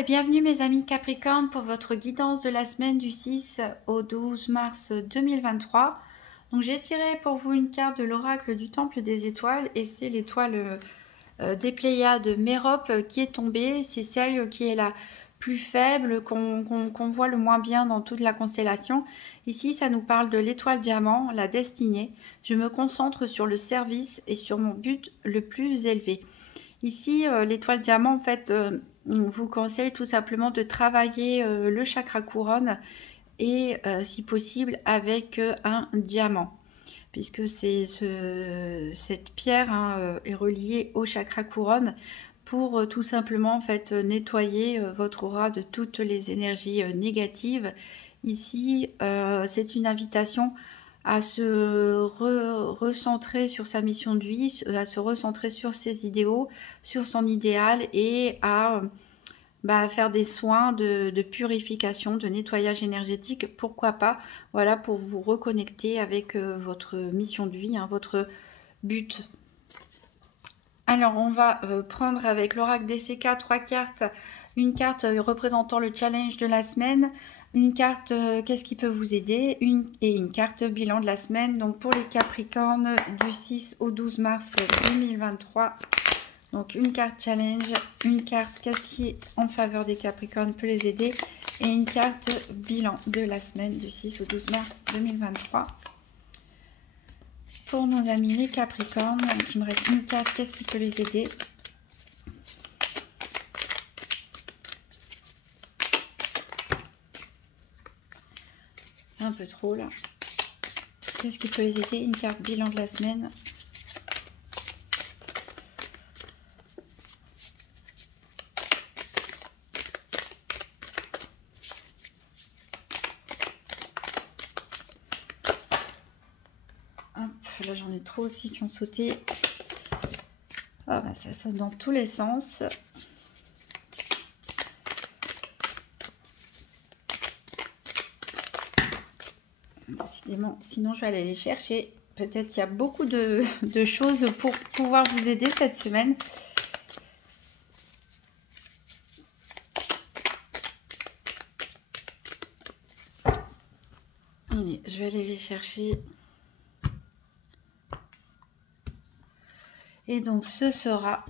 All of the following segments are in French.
et bienvenue mes amis Capricorne pour votre guidance de la semaine du 6 au 12 mars 2023. Donc j'ai tiré pour vous une carte de l'oracle du Temple des étoiles et c'est l'étoile des Pléiades Mérope qui est tombée. C'est celle qui est la plus faible, qu'on voit le moins bien dans toute la constellation. Ici ça nous parle de l'étoile diamant, la destinée. Je me concentre sur le service et sur mon but le plus élevé. Ici, l'étoile diamant, en fait, vous conseille tout simplement de travailler le chakra couronne et, si possible, avec un diamant. Puisque cette pierre est reliée au chakra couronne pour tout simplement en fait, nettoyer votre aura de toutes les énergies négatives. Ici, c'est une invitation à se recentrer sur sa mission de vie, à se recentrer sur ses idéaux, sur son idéal et à faire des soins de purification, de nettoyage énergétique, pourquoi pas, voilà, pour vous reconnecter avec votre mission de vie, votre but. Alors, on va prendre avec l'oracle DCK 3 cartes, une carte représentant le challenge de la semaine, une carte qu'est-ce qui peut vous aider, et une carte bilan de la semaine. Donc pour les Capricornes du 6 au 12 mars 2023. Donc une carte challenge, une carte qu'est-ce qui en faveur des Capricornes peut les aider et une carte bilan de la semaine du 6 au 12 mars 2023. Pour nos amis les Capricornes, donc il me reste une carte, qu'est-ce qui peut les aider? Un peu trop là. Qu'est-ce qui peut les aider? Une carte bilan de la semaine. Hop, là j'en ai trop aussi qui ont sauté. Ah bah ça saute dans tous les sens. Décidément, sinon je vais aller les chercher. Peut-être qu'il y a beaucoup de choses pour pouvoir vous aider cette semaine. Allez, je vais aller les chercher. Et donc ce sera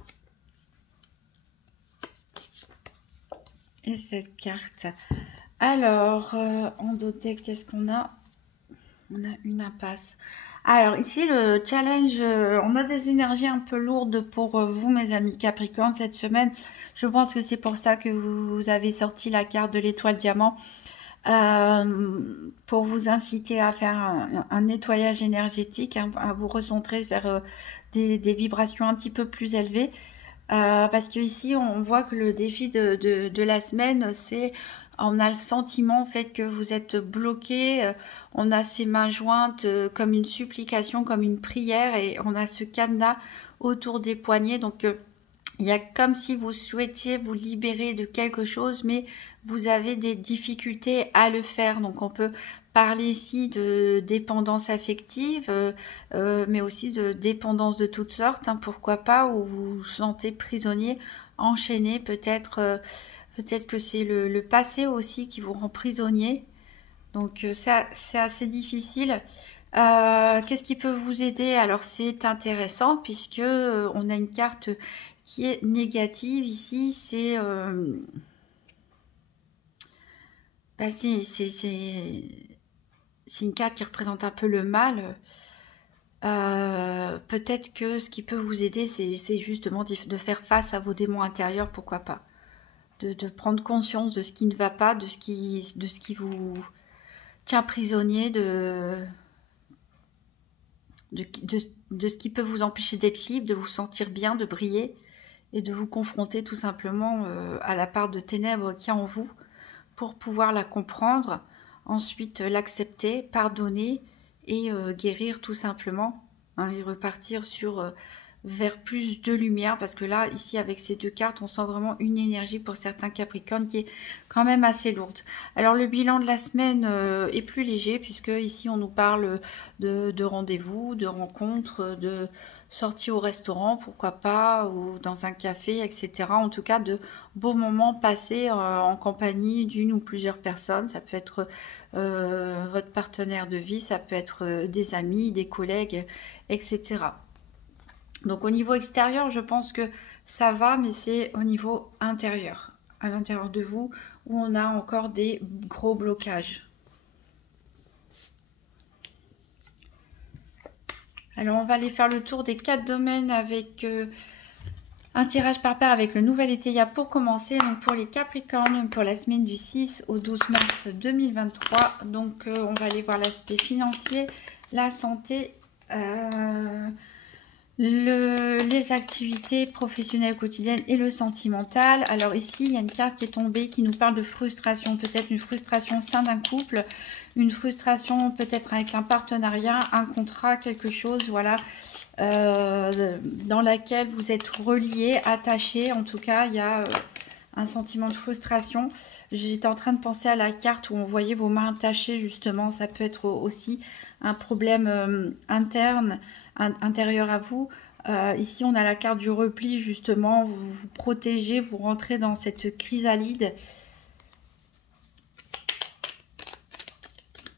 et cette carte. Alors, en dodeck, qu'est-ce qu'on a? On a une impasse. Alors ici le challenge, on a des énergies un peu lourdes pour vous mes amis Capricorne cette semaine. Je pense que c'est pour ça que vous avez sorti la carte de l'étoile diamant. Pour vous inciter à faire un nettoyage énergétique, à vous recentrer vers des vibrations un petit peu plus élevées. Parce que ici on voit que le défi de la semaine, c'est on a le sentiment en fait que vous êtes bloqué, on a ses mains jointes comme une supplication, comme une prière, et on a ce cadenas autour des poignets. Donc il y a comme si vous souhaitiez vous libérer de quelque chose, mais vous avez des difficultés à le faire. Donc on peut parler ici de dépendance affective, mais aussi de dépendance de toutes sortes, pourquoi pas, où vous vous sentez prisonnier, enchaîné, peut-être que c'est le passé aussi qui vous rend prisonnier. Donc c'est assez difficile. Qu'est-ce qui peut vous aider? Alors c'est intéressant puisque on a une carte qui est négative ici. C'est une carte qui représente un peu le mal. Peut-être que ce qui peut vous aider, c'est justement de faire face à vos démons intérieurs, pourquoi pas. De prendre conscience de ce qui ne va pas, de ce qui vous tient prisonnier, de ce qui peut vous empêcher d'être libre, de vous sentir bien, de briller, et de vous confronter tout simplement à la part de ténèbres qu'il y a en vous, pour pouvoir la comprendre, ensuite l'accepter, pardonner et guérir tout simplement, et repartir vers plus de lumière, parce que là, ici, avec ces deux cartes, on sent vraiment une énergie pour certains Capricornes qui est quand même assez lourde. Alors, le bilan de la semaine est plus léger, puisque ici, on nous parle de rendez-vous, de rencontres, sortie au restaurant, pourquoi pas, ou dans un café, etc. En tout cas, de beaux moments passés en compagnie d'une ou plusieurs personnes. Ça peut être votre partenaire de vie, ça peut être des amis, des collègues, etc. Donc au niveau extérieur, je pense que ça va, mais c'est au niveau intérieur, à l'intérieur de vous, où on a encore des gros blocages. Alors on va aller faire le tour des 4 domaines avec un tirage par paire avec le nouvel Étéia pour commencer. Donc pour les Capricornes, pour la semaine du 6 au 12 mars 2023. Donc on va aller voir l'aspect financier, la santé, les activités professionnelles quotidiennes et le sentimental. Alors ici, il y a une carte qui est tombée qui nous parle de frustration, peut-être une frustration au sein d'un couple, une frustration peut-être avec un partenariat, un contrat, quelque chose, voilà, dans laquelle vous êtes reliés, attachés. En tout cas, il y a un sentiment de frustration. J'étais en train de penser à la carte où on voyait vos mains attachées, justement. Ça peut être aussi un problème intérieur à vous. Ici, on a la carte du repli, justement. Vous vous protégez, vous rentrez dans cette chrysalide.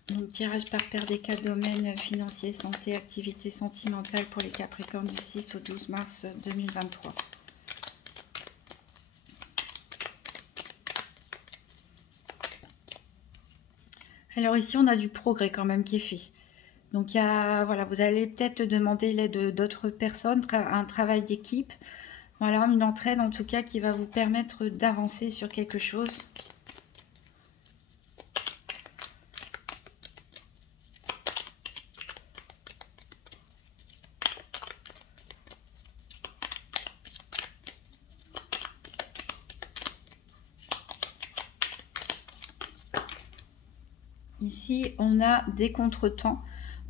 Donc, tirage par paire des 4 domaines financiers, santé, activité sentimentale pour les Capricornes du 6 au 12 mars 2023. Alors ici, on a du progrès quand même qui est fait. Donc, il y a, voilà, vous allez peut-être demander l'aide d'autres personnes, un travail d'équipe. Voilà, une entraide en tout cas qui va vous permettre d'avancer sur quelque chose. Ici, on a des contretemps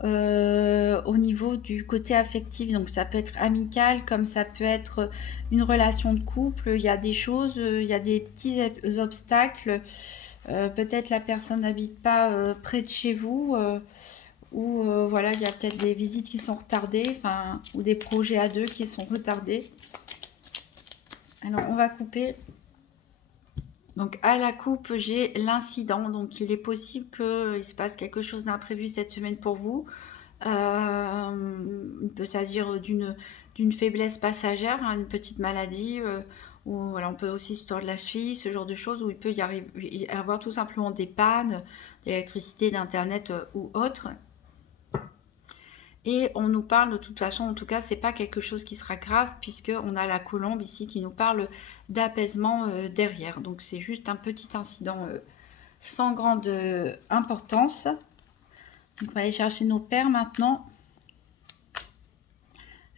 au niveau du côté affectif. Donc, ça peut être amical, comme ça peut être une relation de couple. Il y a des choses, il y a des petits obstacles. Peut-être la personne n'habite pas près de chez vous. Ou voilà, il y a peut-être des visites qui sont retardées. Ou des projets à deux qui sont retardés. Alors, on va couper. Donc à la coupe, j'ai l'incident. Donc il est possible qu'il se passe quelque chose d'imprévu cette semaine pour vous. Il peut s'agir d'une faiblesse passagère, hein, une petite maladie. Ou voilà, on peut aussi se tordre la cheville, ce genre de choses où il peut y avoir tout simplement des pannes d'électricité, d'internet ou autre. Et on nous parle de toute façon, en tout cas, c'est pas quelque chose qui sera grave puisque on a la colombe ici qui nous parle d'apaisement derrière. Donc c'est juste un petit incident sans grande importance. Donc on va aller chercher nos paires maintenant.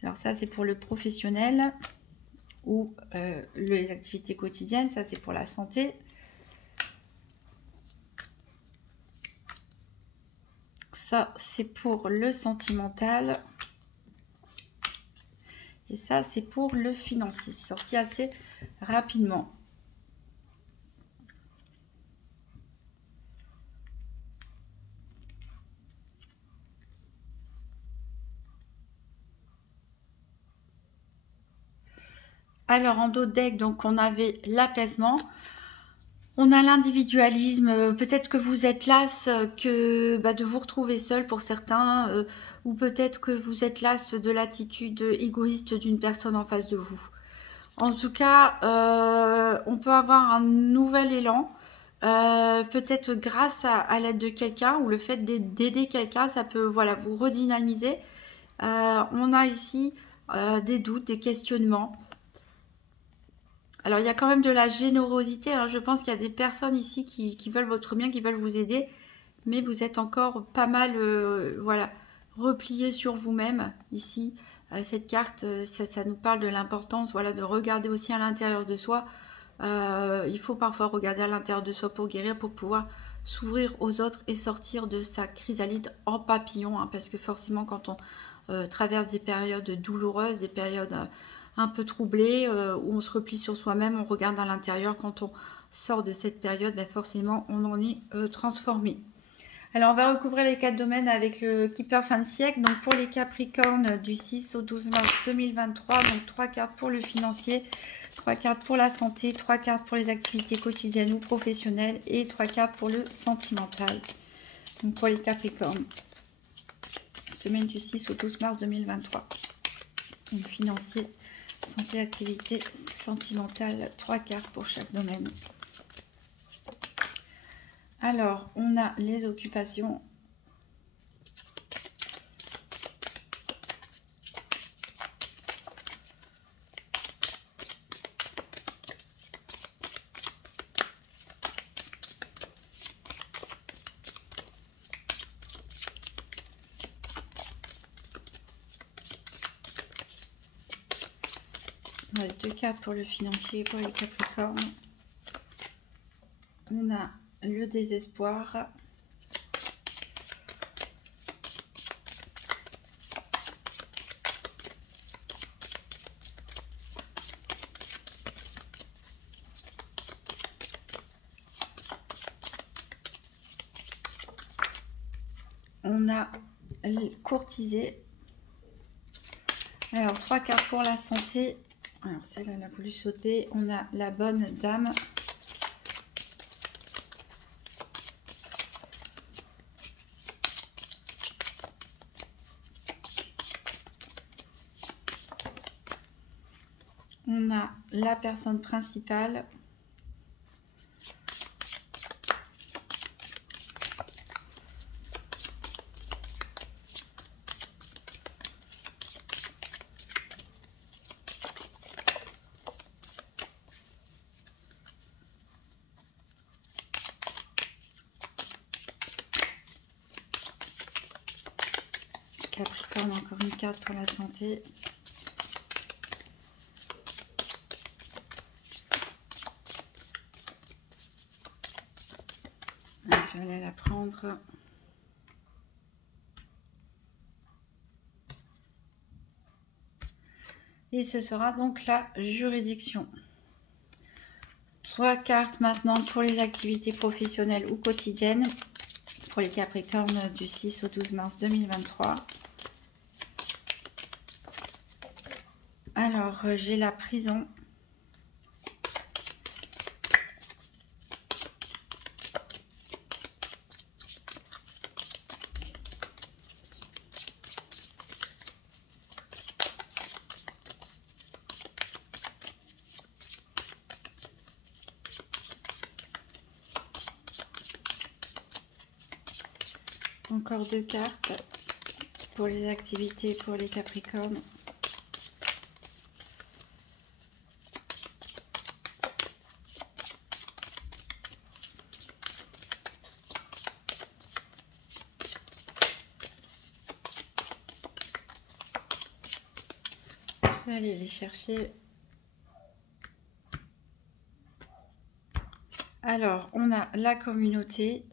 Alors ça c'est pour le professionnel ou les activités quotidiennes. Ça c'est pour la santé. Ça, c'est pour le sentimental. Et ça, c'est pour le financier. C'est sorti assez rapidement. Alors, en dos de deck, donc, on avait l'apaisement. On a l'individualisme, peut-être que vous êtes las de vous retrouver seul pour certains, ou peut-être que vous êtes las de l'attitude égoïste d'une personne en face de vous. En tout cas, on peut avoir un nouvel élan, peut-être grâce à l'aide de quelqu'un, ou le fait d'aider quelqu'un, ça peut voilà, vous redynamiser. On a ici des doutes, des questionnements. Alors, il y a quand même de la générosité. Hein. Je pense qu'il y a des personnes ici qui veulent votre bien, qui veulent vous aider. Mais vous êtes encore pas mal voilà, replié sur vous-même ici. Cette carte, ça nous parle de l'importance voilà, de regarder aussi à l'intérieur de soi. Il faut parfois regarder à l'intérieur de soi pour guérir, pour pouvoir s'ouvrir aux autres et sortir de sa chrysalide en papillon. Hein, parce que forcément, quand on traverse des périodes douloureuses, des périodes un peu troublé, où on se replie sur soi-même, on regarde à l'intérieur. Quand on sort de cette période, forcément, on en est transformé. Alors, on va recouvrir les 4 domaines avec le Keeper fin de siècle. Donc, pour les Capricornes, du 6 au 12 mars 2023, donc 3 cartes pour le financier, 3 cartes pour la santé, 3 cartes pour les activités quotidiennes ou professionnelles et 3 cartes pour le sentimental. Donc, pour les Capricornes, semaine du 6 au 12 mars 2023. Donc, financier, santé, activité, sentimentale, 3 cartes pour chaque domaine. Alors, on a les occupations. On a 2 cartes pour le financier pour les Capricornes. On a le désespoir. On a courtisé. Alors, 3 cartes pour la santé. Alors, celle-là, elle a voulu sauter. On a la bonne dame. On a la personne principale. Capricorne, encore une carte pour la santé. Je vais aller la prendre. Et ce sera donc la juridiction. 3 cartes maintenant pour les activités professionnelles ou quotidiennes. Pour les Capricornes du 6 au 12 mars 2023. Alors, j'ai la prison. Encore 2 cartes pour les activités pour les Capricornes. Je vais aller les chercher. Alors, on a la communauté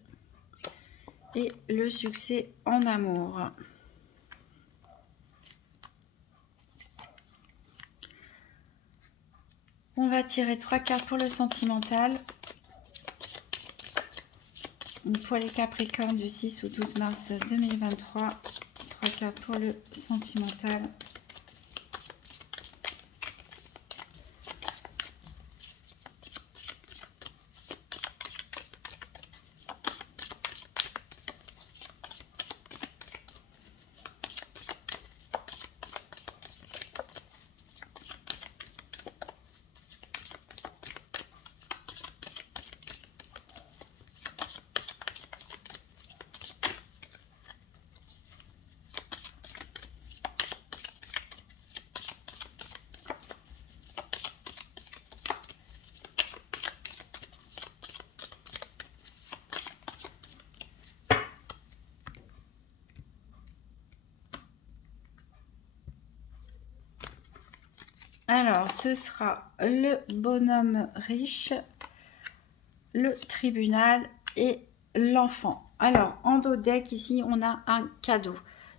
et le succès en amour. On va tirer 3 cartes pour le sentimental. Pour les Capricornes du 6 au 12 mars 2023. 3 cartes pour le sentimental. Alors, ce sera le bonhomme riche, le tribunal et l'enfant. Alors, en dos de deck, ici, on a un cadeau.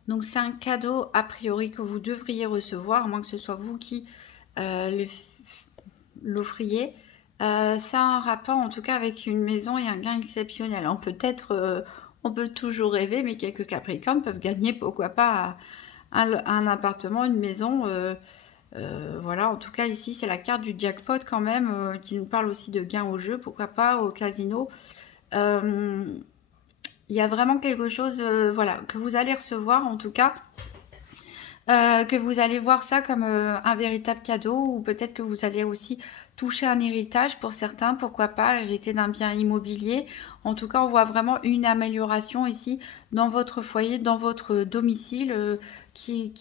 Donc, c'est un cadeau, a priori, que vous devriez recevoir, à moins que ce soit vous qui l'offriez. Ça a un rapport, en tout cas, avec une maison et un gain exceptionnel. Peut-être, On peut toujours rêver, mais quelques Capricornes peuvent gagner, pourquoi pas, un appartement, une maison. Voilà, en tout cas ici c'est la carte du jackpot quand même, qui nous parle aussi de gains au jeu, pourquoi pas au casino. Il y a vraiment quelque chose, voilà, que vous allez recevoir en tout cas. Que vous allez voir ça comme un véritable cadeau, ou peut-être que vous allez aussi toucher un héritage pour certains, pourquoi pas, hériter d'un bien immobilier. En tout cas, on voit vraiment une amélioration ici dans votre foyer, dans votre domicile qui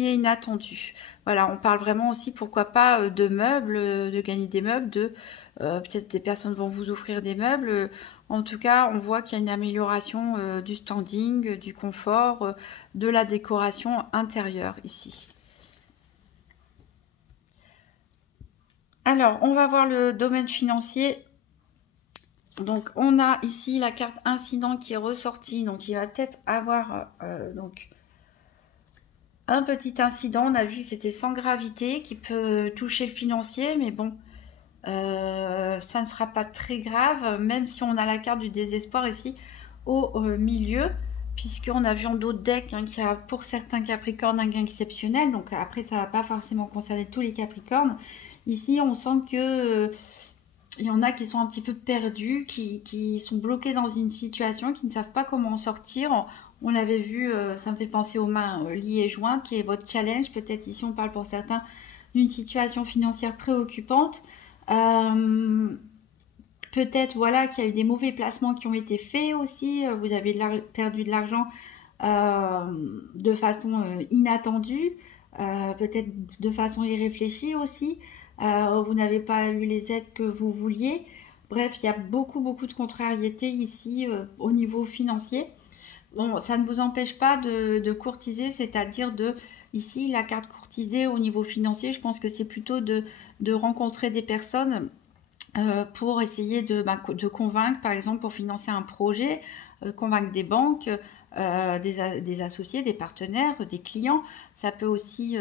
est inattendue. Voilà, on parle vraiment aussi, pourquoi pas, de meubles, de gagner des meubles, peut-être des personnes vont vous offrir des meubles. En tout cas, on voit qu'il y a une amélioration du standing, du confort, de la décoration intérieure ici. Alors, on va voir le domaine financier. Donc, on a ici la carte incident qui est ressortie. Donc, il va peut-être avoir donc un petit incident. On a vu que c'était sans gravité, qui peut toucher le financier, mais bon, ça ne sera pas très grave, même si on a la carte du désespoir ici au milieu, puisqu'on a vu en d'autres decks qu'il y a pour certains Capricornes un gain exceptionnel. Donc après, ça ne va pas forcément concerner tous les Capricornes. Ici, on sent que il y en a qui sont un petit peu perdus, qui sont bloqués dans une situation, qui ne savent pas comment en sortir. On l'avait vu, ça me fait penser aux mains liées et jointes, qui est votre challenge. Peut-être ici, on parle pour certains d'une situation financière préoccupante. Peut-être voilà qu'il y a eu des mauvais placements qui ont été faits aussi. Vous avez perdu de l'argent de façon inattendue, peut-être de façon irréfléchie aussi. Vous n'avez pas eu les aides que vous vouliez. Bref, il y a beaucoup de contrariétés ici au niveau financier. Bon, ça ne vous empêche pas de courtiser, c'est-à-dire ici, la carte courtisée au niveau financier, je pense que c'est plutôt de rencontrer des personnes pour essayer de convaincre, par exemple, pour financer un projet, convaincre des banques, des associés, des partenaires, des clients. Ça peut aussi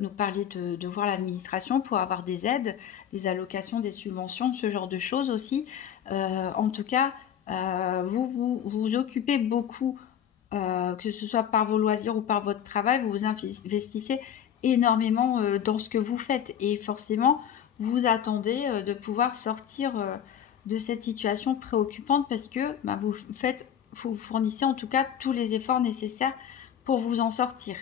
nous parler de voir l'administration pour avoir des aides, des allocations, des subventions, ce genre de choses aussi. En tout cas, vous occupez beaucoup, que ce soit par vos loisirs ou par votre travail, vous vous investissez énormément dans ce que vous faites, et forcément vous attendez de pouvoir sortir de cette situation préoccupante, parce que vous fournissez en tout cas tous les efforts nécessaires pour vous en sortir.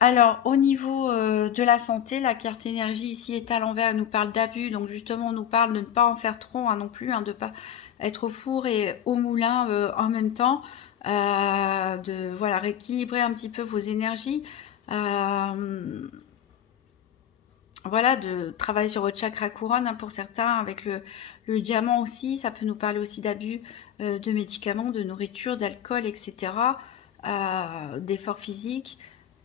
Alors, au niveau de la santé, la carte énergie ici est à l'envers, elle nous parle d'abus, donc justement on nous parle de ne pas en faire trop, hein, non plus, hein, de ne pas être au four et au moulin en même temps, de voilà, rééquilibrer un petit peu vos énergies, voilà, de travailler sur votre chakra couronne, hein, pour certains, avec le diamant aussi. Ça peut nous parler aussi d'abus de médicaments, de nourriture, d'alcool, etc., d'efforts physiques.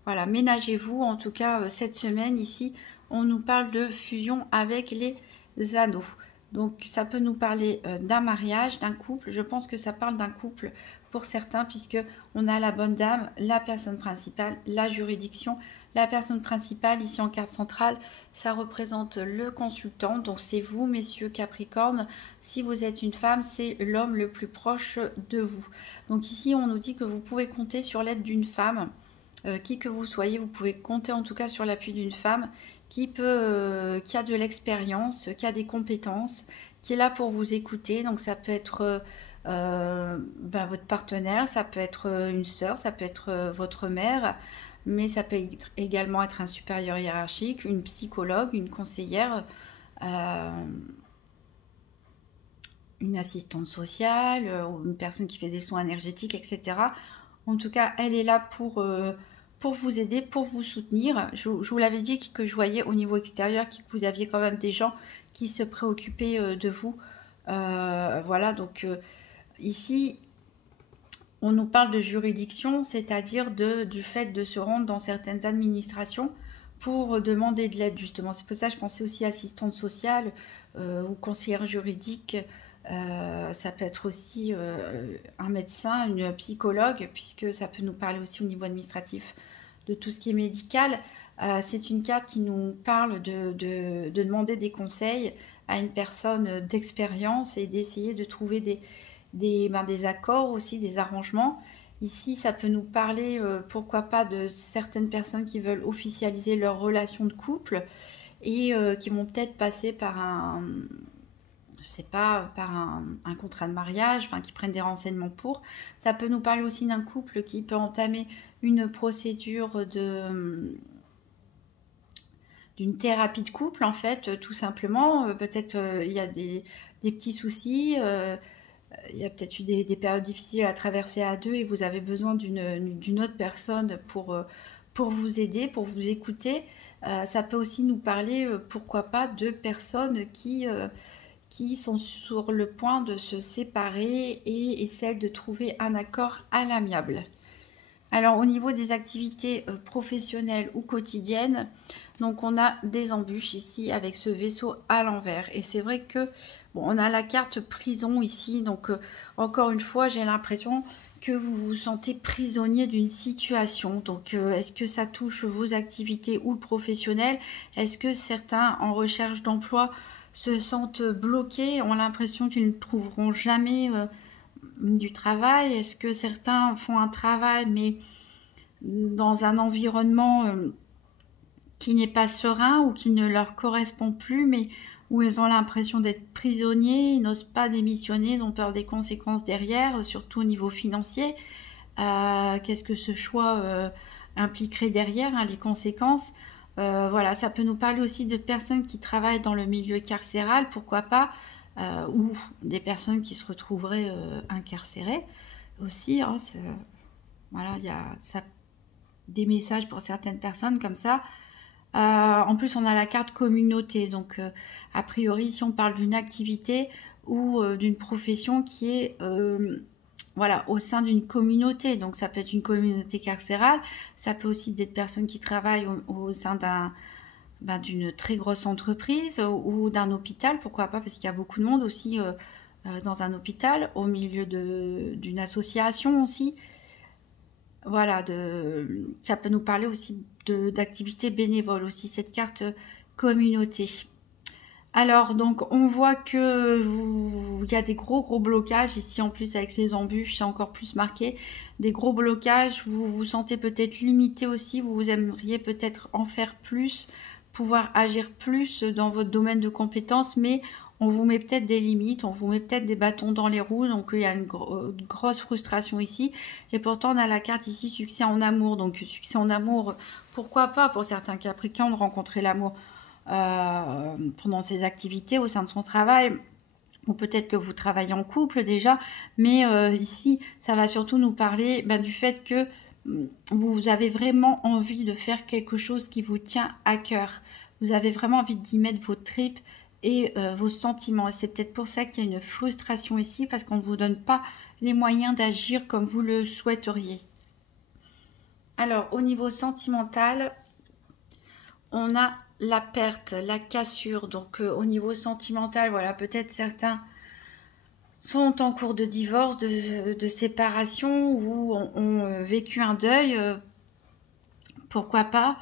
Voilà, ménagez-vous. En tout cas, cette semaine, ici, on nous parle de fusion avec les anneaux. Donc, ça peut nous parler d'un mariage, d'un couple. Je pense que ça parle d'un couple pour certains, puisque on a la bonne dame, la personne principale, la juridiction. La personne principale, ici en carte centrale, ça représente le consultant. Donc, c'est vous, messieurs Capricorne. Si vous êtes une femme, c'est l'homme le plus proche de vous. Donc, ici, on nous dit que vous pouvez compter sur l'aide d'une femme. Qui que vous soyez, vous pouvez compter en tout cas sur l'appui d'une femme qui a de l'expérience, qui a des compétences, qui est là pour vous écouter. Donc, ça peut être votre partenaire, ça peut être une sœur, ça peut être votre mère, mais ça peut également être un supérieur hiérarchique, une psychologue, une conseillère, une assistante sociale, ou une personne qui fait des soins énergétiques, etc. En tout cas, elle est là pour vous aider, pour vous soutenir. Je vous l'avais dit que je voyais au niveau extérieur que vous aviez quand même des gens qui se préoccupaient de vous. Voilà, donc ici, on nous parle de juridiction, c'est-à-dire du fait de se rendre dans certaines administrations pour demander de l'aide, justement. C'est pour ça que je pensais aussi assistante sociale ou conseillère juridique. Ça peut être aussi un médecin, une psychologue, puisque ça peut nous parler aussi au niveau administratif de tout ce qui est médical. C'est une carte qui nous parle de demander des conseils à une personne d'expérience et d'essayer de trouver des accords aussi, des arrangements. Ici, ça peut nous parler, pourquoi pas, de certaines personnes qui veulent officialiser leur relation de couple et qui vont peut-être passer par je sais pas, par un contrat de mariage, enfin qui prennent des renseignements pour. Ça peut nous parler aussi d'un couple qui peut entamer une procédure d'une thérapie de couple, en fait, tout simplement. Peut-être il y a des petits soucis, il y a peut-être eu des périodes difficiles à traverser à deux et vous avez besoin d'une autre personne pour vous aider, pour vous écouter. Ça peut aussi nous parler, pourquoi pas, de personnes qui sont sur le point de se séparer et essaient de trouver un accord à l'amiable. Alors au niveau des activités professionnelles ou quotidiennes, donc on a des embûches ici avec ce vaisseau à l'envers. Et c'est vrai que bon, on a la carte prison ici, donc encore une fois j'ai l'impression que vous vous sentez prisonnier d'une situation. Donc est-ce que ça touche vos activités ou le professionnel? Est-ce que certains en recherche d'emploi se sentent bloqués, ont l'impression qu'ils ne trouveront jamais du travail? Est-ce que certains font un travail mais dans un environnement qui n'est pas serein ou qui ne leur correspond plus, mais où ils ont l'impression d'être prisonniers, ils n'osent pas démissionner, ils ont peur des conséquences derrière, surtout au niveau financier. Qu'est-ce que ce choix impliquerait derrière, hein, les conséquences? Voilà, ça peut nous parler aussi de personnes qui travaillent dans le milieu carcéral, pourquoi pas, ou des personnes qui se retrouveraient incarcérées aussi. Hein, voilà, il y a des messages pour certaines personnes comme ça. En plus, on a la carte communauté. Donc, a priori, si on parle d'une activité ou d'une profession qui est voilà, au sein d'une communauté. Donc, ça peut être une communauté carcérale. Ça peut aussi être des personnes qui travaillent au sein d'une très grosse entreprise ou d'un hôpital. Pourquoi pas? Parce qu'il y a beaucoup de monde aussi dans un hôpital, au milieu d'une association aussi. Voilà, ça peut nous parler aussi d'activités bénévoles, aussi cette carte communauté. Alors, donc, on voit que il y a des gros blocages ici, en plus avec ces embûches, c'est encore plus marqué. Des gros blocages, vous vous sentez peut-être limité aussi, vous aimeriez peut-être en faire plus, pouvoir agir plus dans votre domaine de compétences, mais on vous met peut-être des limites, on vous met peut-être des bâtons dans les roues, donc il y a une grosse frustration ici. Et pourtant, on a la carte ici, succès en amour. Donc, succès en amour, pourquoi pas pour certains Capricornes de rencontrer l'amour pendant ses activités au sein de son travail. Ou peut-être que vous travaillez en couple déjà, mais ici, ça va surtout nous parler du fait que vous avez vraiment envie de faire quelque chose qui vous tient à cœur. Vous avez vraiment envie d'y mettre vos tripes et vos sentiments. Et c'est peut-être pour ça qu'il y a une frustration ici, parce qu'on ne vous donne pas les moyens d'agir comme vous le souhaiteriez. Alors, au niveau sentimental, on a la perte, la cassure. Donc, au niveau sentimental, voilà, peut-être certains sont en cours de divorce, de séparation, ou ont vécu un deuil. Pourquoi pas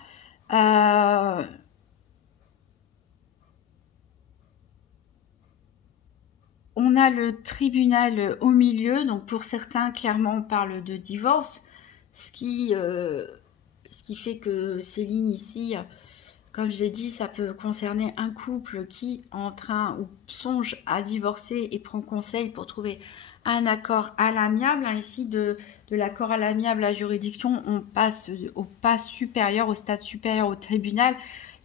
on a le tribunal au milieu, donc pour certains, clairement, on parle de divorce, ce qui fait que ces lignes ici, comme je l'ai dit, ça peut concerner un couple qui est en train ou songe à divorcer et prend conseil pour trouver un accord à l'amiable. Ici, de l'accord à l'amiable à juridiction, on passe au pas supérieur, au stade supérieur, au tribunal.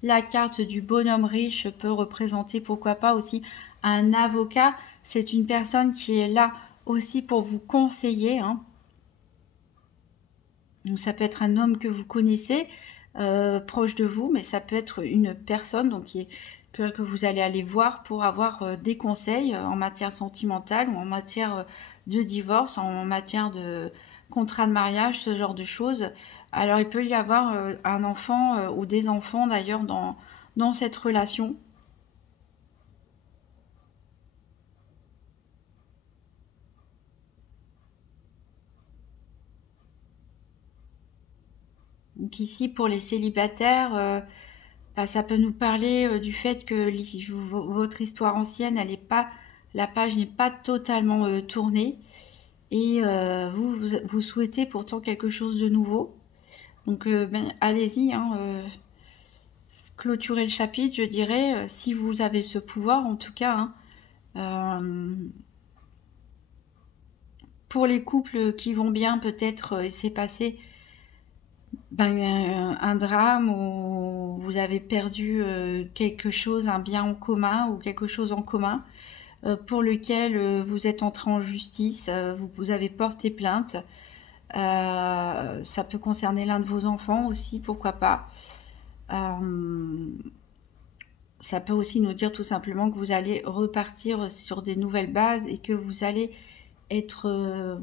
La carte du bonhomme riche peut représenter, pourquoi pas, aussi un avocat. C'est une personne qui est là aussi pour vous conseiller. Hein. Donc ça peut être un homme que vous connaissez, proche de vous, mais ça peut être une personne donc, que vous allez aller voir pour avoir des conseils en matière sentimentale ou en matière de divorce, en matière de contrat de mariage, ce genre de choses. Alors il peut y avoir un enfant ou des enfants d'ailleurs dans cette relation. Donc ici, pour les célibataires, ça peut nous parler du fait que votre histoire ancienne, elle n'est pas la page n'est pas totalement tournée et vous souhaitez pourtant quelque chose de nouveau. Donc ben, allez-y, hein, clôturez le chapitre, je dirais, si vous avez ce pouvoir en tout cas. Hein. Pour les couples qui vont bien, peut-être s'est passé ben, un drame où vous avez perdu quelque chose, un bien en commun ou quelque chose en commun pour lequel vous êtes entré en justice, vous avez porté plainte. Ça peut concerner l'un de vos enfants aussi, pourquoi pas. Ça peut aussi nous dire tout simplement que vous allez repartir sur des nouvelles bases et que vous allez être...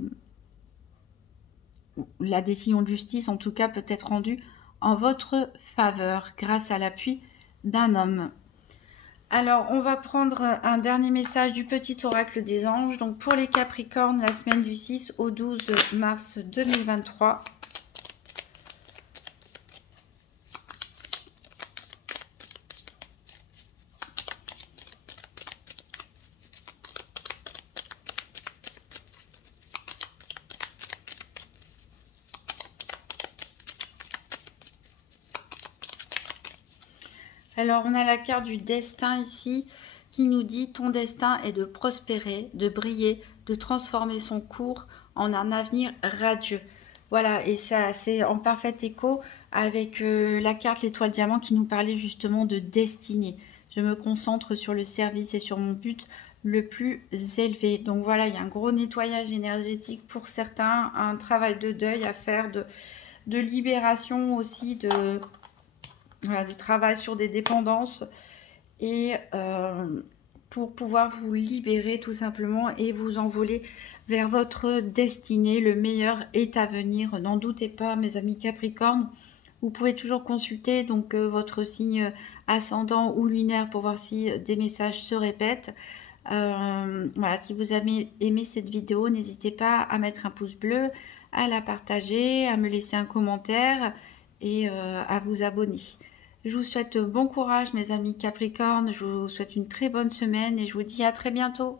la décision de justice, en tout cas, peut être rendue en votre faveur grâce à l'appui d'un homme. Alors, on va prendre un dernier message du petit oracle des anges. Donc, pour les Capricornes, la semaine du 6 au 12 mars 2023. Alors, on a la carte du destin ici qui nous dit « Ton destin est de prospérer, de briller, de transformer son cours en un avenir radieux. » Voilà, et ça, c'est en parfait écho avec la carte l'étoile diamant qui nous parlait justement de destinée. Je me concentre sur le service et sur mon but le plus élevé. Donc voilà, il y a un gros nettoyage énergétique pour certains, un travail de deuil à faire, de libération aussi, voilà, du travail sur des dépendances et pour pouvoir vous libérer tout simplement et vous envoler vers votre destinée. Le meilleur est à venir, n'en doutez pas mes amis Capricorne. Vous pouvez toujours consulter donc votre signe ascendant ou lunaire pour voir si des messages se répètent. Voilà, si vous avez aimé cette vidéo, n'hésitez pas à mettre un pouce bleu, à la partager, à me laisser un commentaire et à vous abonner. Je vous souhaite bon courage mes amis Capricorne, je vous souhaite une très bonne semaine et je vous dis à très bientôt.